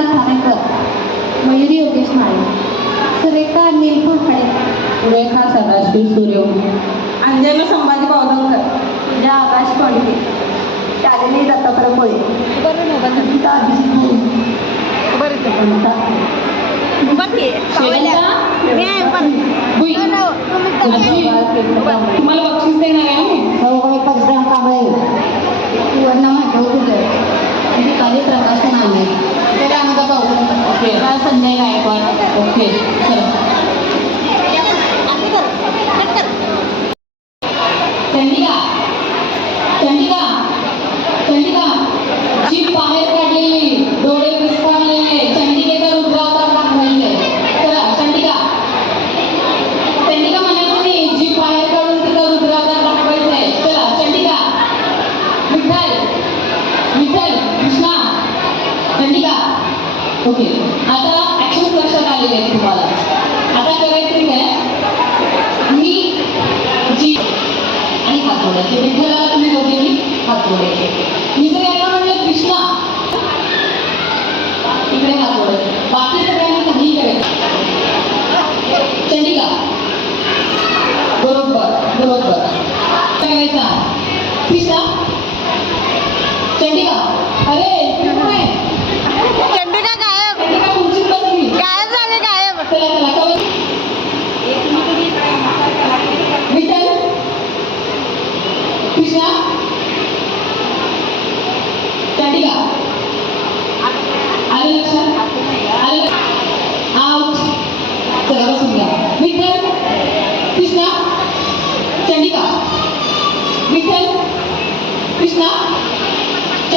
विश्वनाथ खारेकर मयूरी योगेश माळी Surekha Neelpur Khade Rekha Sadashiv Surya Anjana Sambhaji Bawdhankar Pooja Akash Pandey Shalini Dattatray okay चलो Chandika jeep चला Chandika Chandika jeep Chandika Chandika आता इकडे हात ओढत बाकी सगळ्यांनी काही करायचं चलिका बरोबर बरोबर करायचा तिसरा चलिका अरे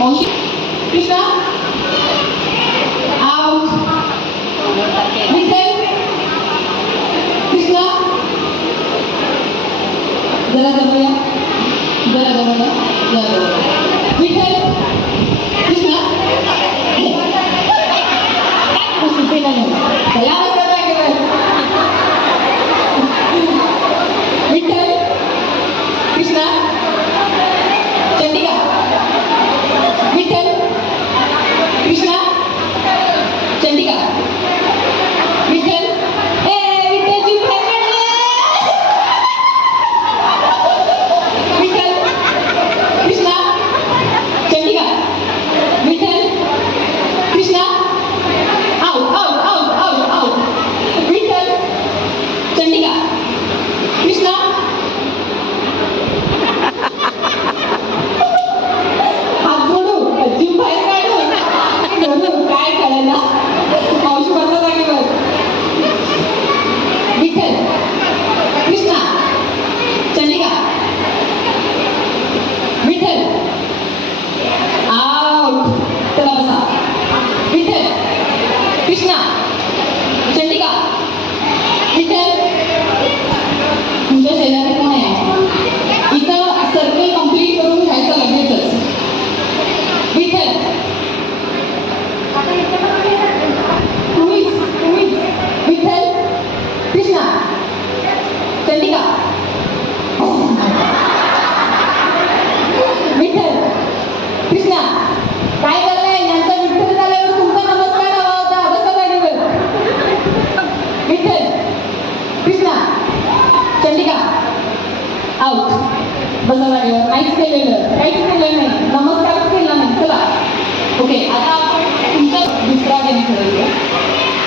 我。कृष्णा चंडिका तुमच्या शेजारी काय आहे इथं सर्कल कम्प्लीट करून घ्यायचं लगेचच विठ्ठल तुम्ही तुम्हीच विठ्ठल कृष्णा बसवण्यावर नाहीच केलेलं काहीच केलं नाही नमस्कारच केला नाही चला ओके आता आपण तुमचा दुसरा गेम खेळतो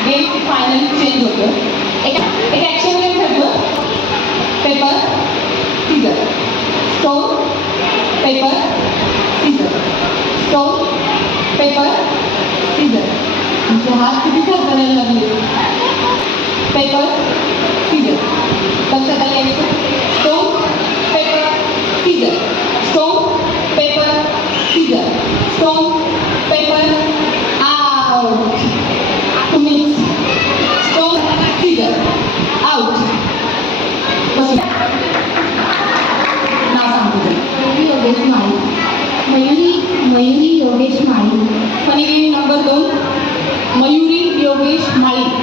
गेम फायनली चेंज होतो एक एक action game paper scissor stone paper scissor stone paper scissor तुमचे हात किती साथ करायला लागले पेपर सीझर लक्षात आले Luiz Maí.